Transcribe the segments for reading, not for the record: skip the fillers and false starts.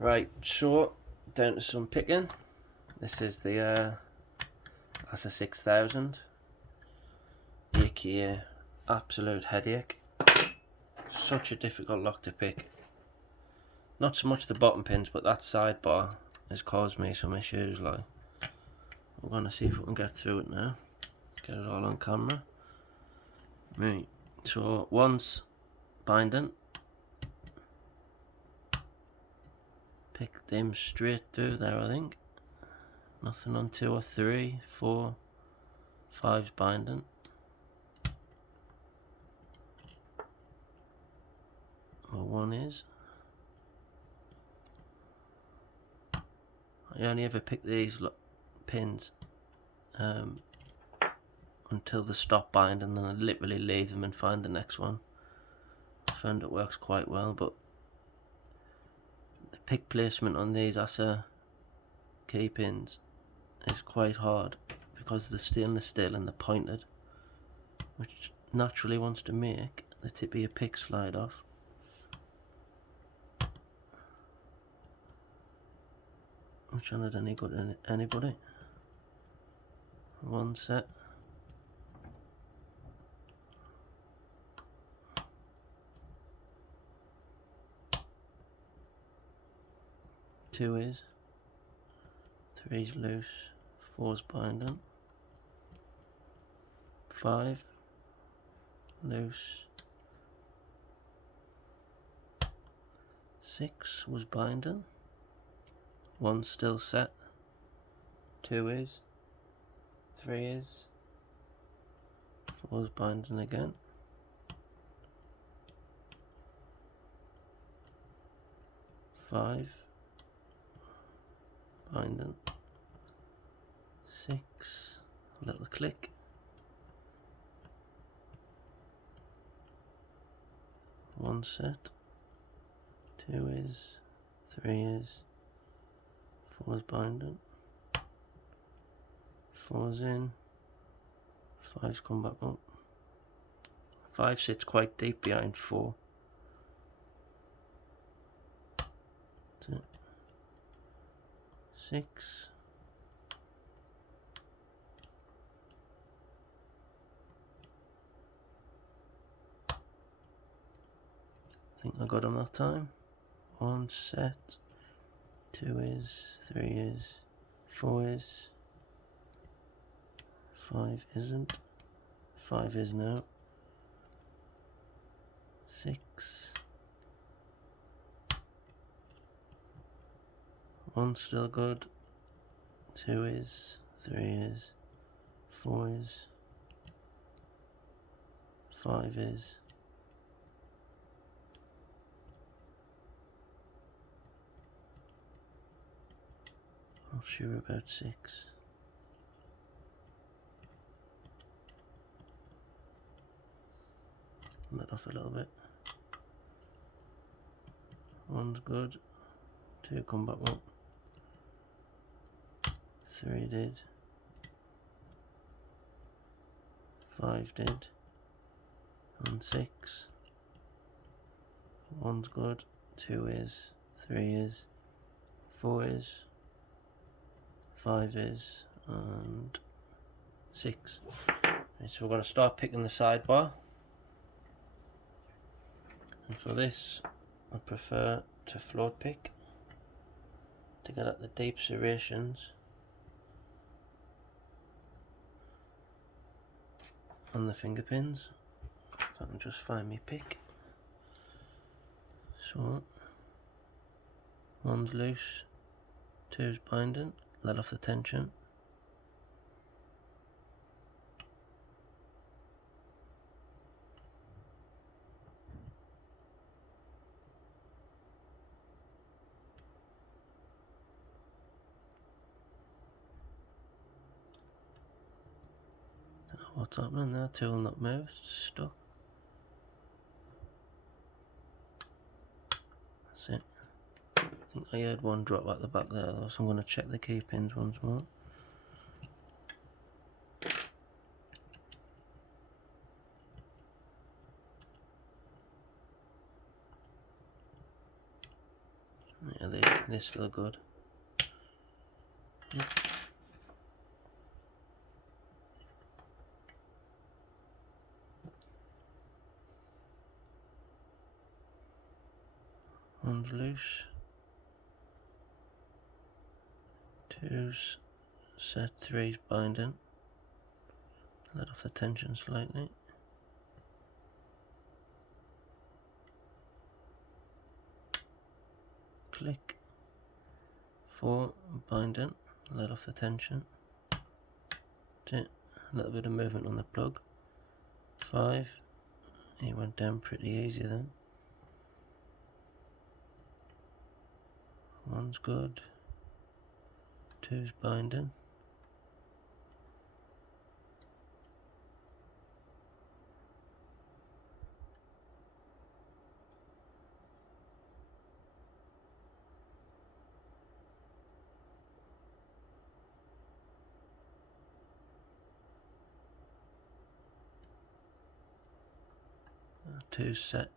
Right, so down to some picking. This is the Assa 6000. Icky, absolute headache. Such a difficult lock to pick. Not so much the bottom pins, but that sidebar has caused me some issues. Like, we're gonna see if we can get through it now. Get it all on camera. Right, so one's binding. Pick them straight through there, I think. Nothing on 2 or 3, 4, 5's binding. Well, 1 is. I only ever pick these pins until they stop binding, then I literally leave them and find the next one. I found it works quite well, but the pick placement on these Assa key pins is quite hard because they're stainless steel and they're pointed, which naturally wants to make the tip of your pick slide off. Which aren't any good to anybody. One set. Two is. 3's loose. 4's binding. 5 loose. 6 was binding. 1's still set. 2 is. 3 is. 4's binding again. 5 binding. 6 little click. 1 set. 2 is. 3 is. 4's binding. 4's in. 5's come back up. 5 sits quite deep behind 4. That's it. 6. I think I got him that time. 1 set. 2 is. 3 is. 4 is. 5 isn't. 5 is now. 6. 1 still good. 2 is. 3 is. 4 is. 5 is. Not sure about 6. Let off a little bit. 1's good. 2 come back up. 3 did. 5 did. And 6. 1's good. 2 is. 3 is. 4 is. 5 is. And 6. Right, so we're going to start picking the sidebar. And for this, I prefer to float pick to get at the deep serrations on the finger pins. So I can just find me pick. So 1's loose, 2's binding, let off the tension. What's happening there? 2 will not move, it's stuck. That's it. I think I heard 1 drop at the back there though, so I'm going to check the key pins once more. Yeah, they're still good. One's loose. Two's set, three's binding. Let off the tension slightly. Click. 4, binding. Let off the tension. 2, a little bit of movement on the plug. 5, he went down pretty easy then. 1's good. 2's binding. 2's set.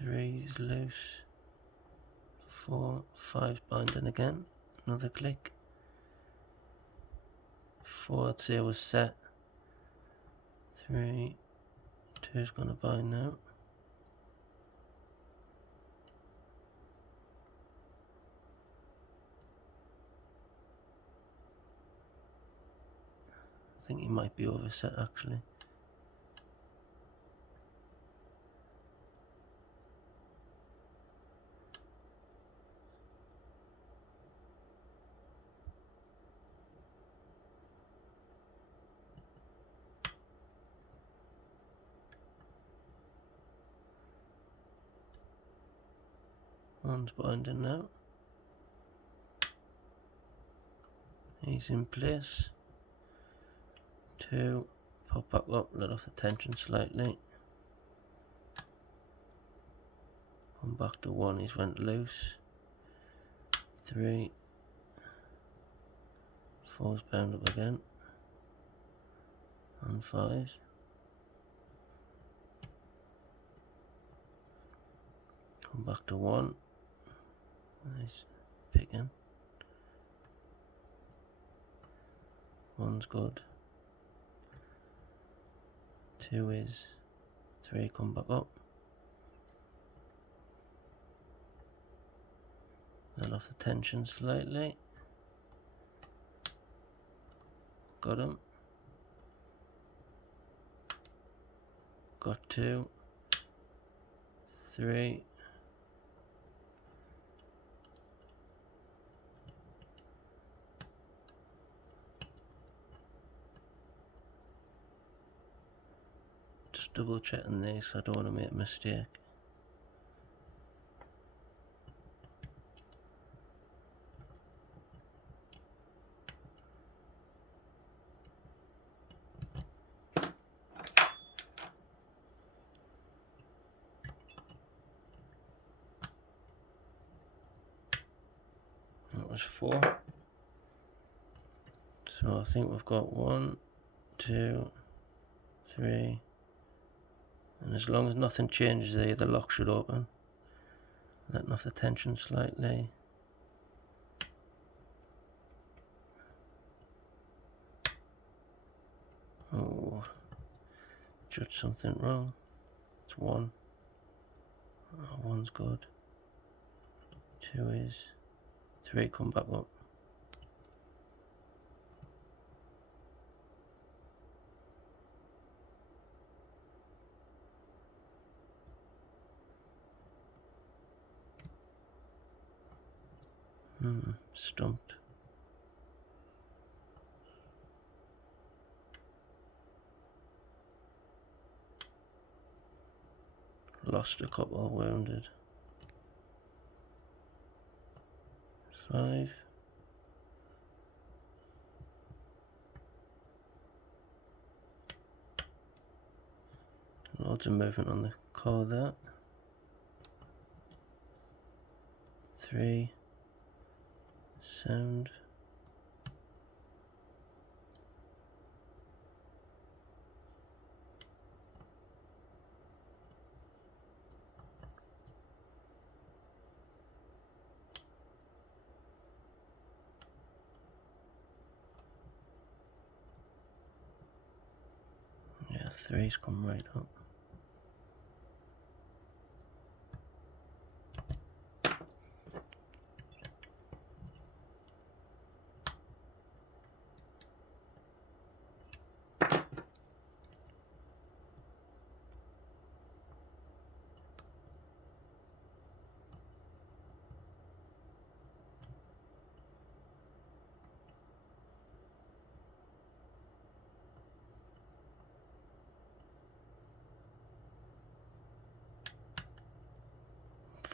3's loose. 4, 5's binding again. Another click. 4, I'd say was set. 3, 2's gonna bind now. I think he might be overset actually. One's binding now. He's in place. 2, pop back up, let off the tension slightly. Come back to 1, he's went loose. 3, 4's bound up again. And 5. Come back to 1. He's picking. 1's good. 2 is. 3, come back up. Let off the tension slightly. Got him. Got 2. 3. Just double checking these, I don't want to make a mistake. That was 4. So I think we've got 1, 2, 3. And as long as nothing changes there, the lock should open. Letting off the tension slightly. Oh, judged something wrong. It's 1. Oh, 1's good. 2 is. 3, come back up. Stumped. Lost a couple, wounded. 5. Loads of movement on the car there. 3. Sound. threes come right up.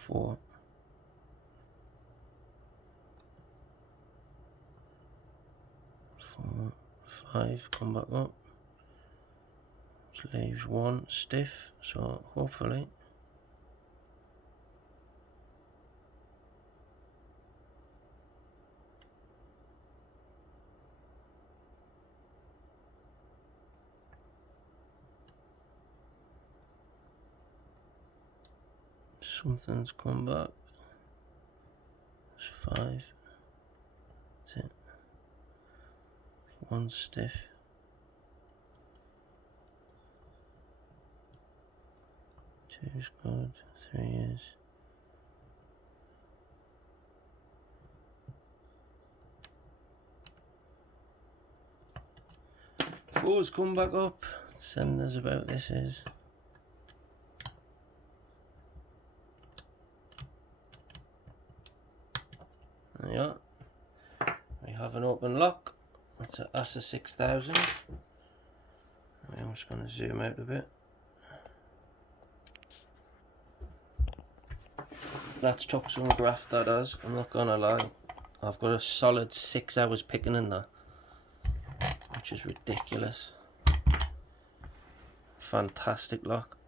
Four. 4, 5, come back up. Which leaves one stiff, so hopefully something's come back. It's 5. That's it. One stiff. Two's good. 3 is. Four's come back up. Send us about this is. There you are. We have an open lock. That's an Assa 6000. I'm just going to zoom out a bit. That's took some graft, that has. I'm not going to lie. I've got a solid 6 hours picking in there, which is ridiculous. Fantastic lock.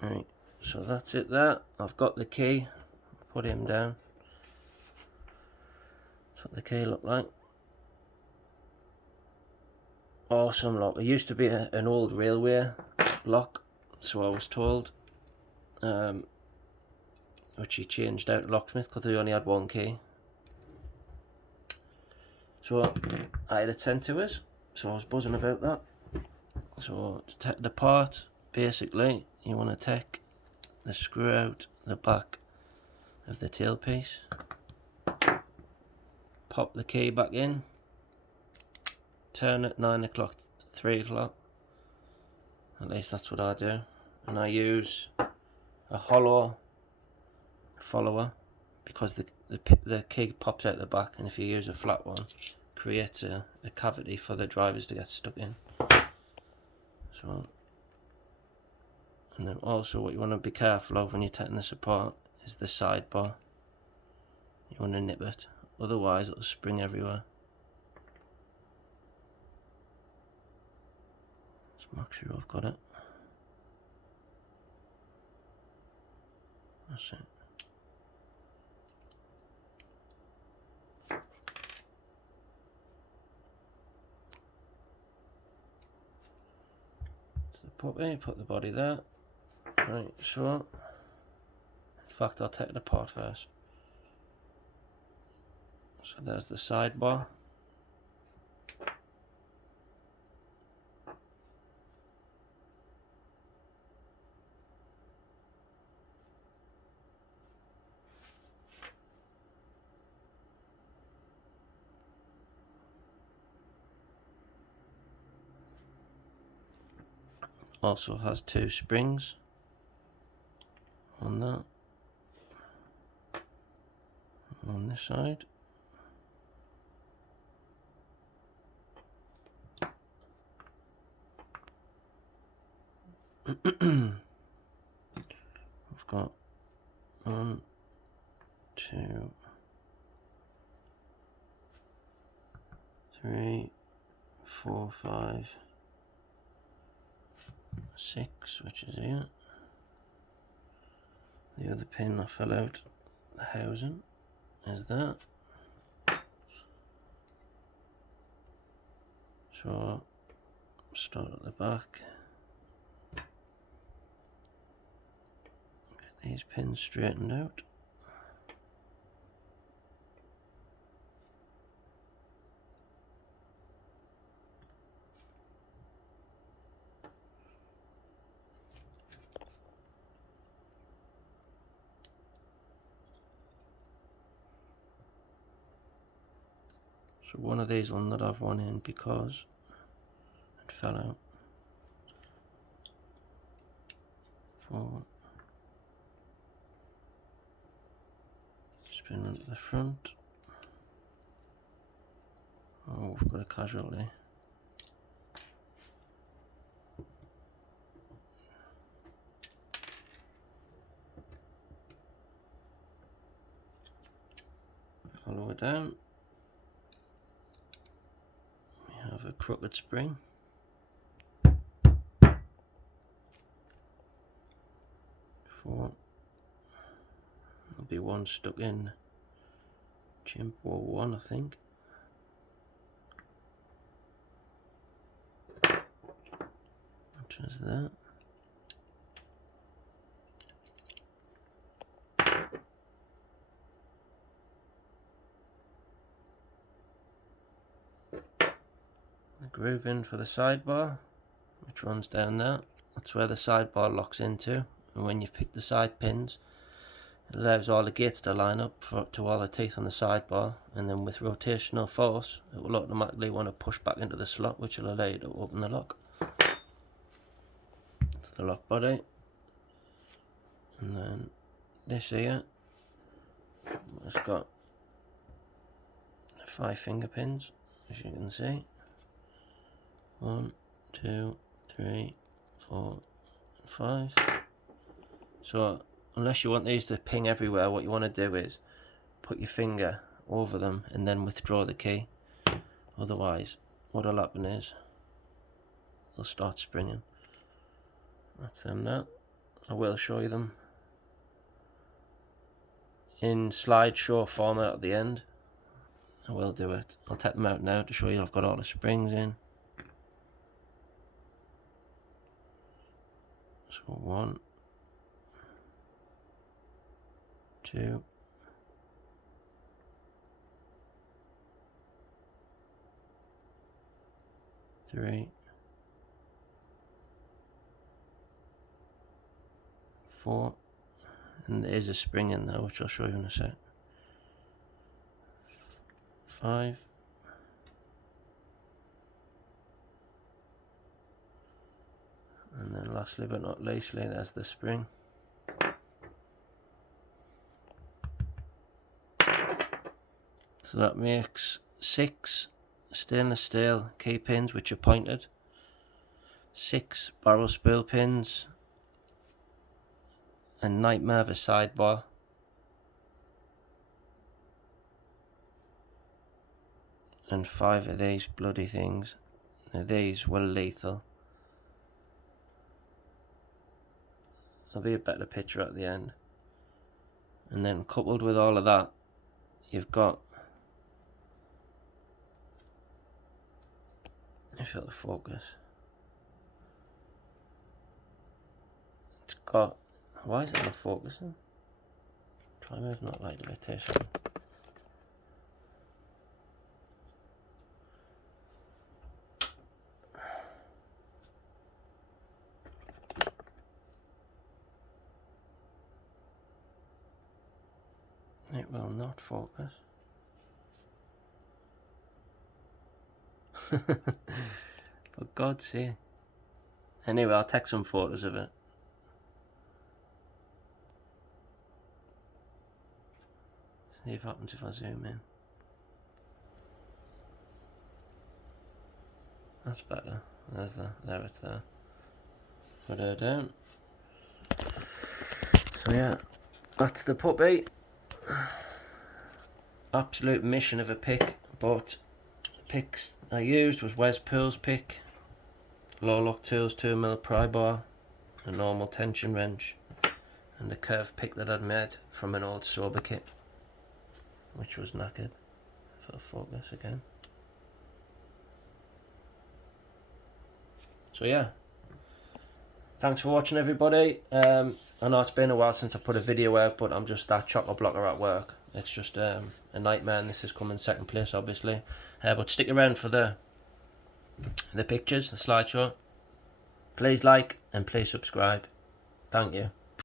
Right, so that's it there. I've got the key. Put him down. That's what the key looked like. Awesome lock. It used to be an old railway lock, so I was told. Which he changed out locksmith because he only had one key. So I had it sent to us, so I was buzzing about that. So to take it apart, basically you want to take the screw out the back of the tailpiece, pop the key back in, turn at 9 o'clock, 3 o'clock, at least that's what I do, and I use a hollow follower because the key pops out the back, and if you use a flat one, creates a cavity for the drivers to get stuck in. So, and then also what you want to be careful of when you're taking this apart is the sidebar. You want to nip it, otherwise it'll spring everywhere. Let's make sure I've got it. That's it. Puppy, put the body there. Right, so in fact I'll take it apart first. So there's the sidebar. Also has 2 springs on that, on this side. I've got 1, 2, 3, 4, 5, 6, which is here. The other pin I fell out the housing is that. So start at the back. Get these pins straightened out. So one of these will not have one in because it fell out. 4. Spin one to the front. Oh, we've got a casualty. Follow it down. We have a crooked spring. 4. There'll be one stuck in chimp or 1, I think. Which is that. The groove in for the sidebar, which runs down there. That's where the sidebar locks into, and when you've picked the side pins, it allows all the gates to line up to all the teeth on the sidebar, and then with rotational force it will automatically want to push back into the slot, which will allow you to open the lock. It's the lock body, and then this here, it's got 5 finger pins, as you can see. 1, 2, 3, 4, 5. So unless you want these to ping everywhere, what you want to do is put your finger over them and then withdraw the key. Otherwise, what'll happen is they'll start springing. That's them now. I will show you them in slideshow format at the end. I will do it. I'll take them out now to show you I've got all the springs in. So 1, 2, 3, 4, and there is a spring in there, which I'll show you in a sec. 5, and then lastly but not leastly, there's the spring. So that makes 6 stainless steel key pins which are pointed, 6 barrel spool pins, a nightmare of a sidebar, and 5 of these bloody things. Now these were lethal. There'll be a better picture at the end. And then coupled with all of that, you've got, if it'll focus, it's got, why is it not focusing? Try moving that light a bit this way. It will not focus. For God's sake. Anyway, I'll take some photos of it. See if it happens if I zoom in. That's better. There's there it's there. Put her down. So yeah, that's the puppy. Absolute mission of a pick, but the picks I used was Wes Poole's pick, Lawlocktools 2mm prybar, a normal tension wrench, and a curved pick that I'd made from an old Souber kit, which was knackered. If it'll focus again. So yeah, thanks for watching everybody. I know it's been a while since I put a video out, but I'm just that chock-a-blocker at work. It's just a nightmare, and this is coming second place obviously. But stick around for the pictures, the slideshow. Please like and please subscribe. Thank you.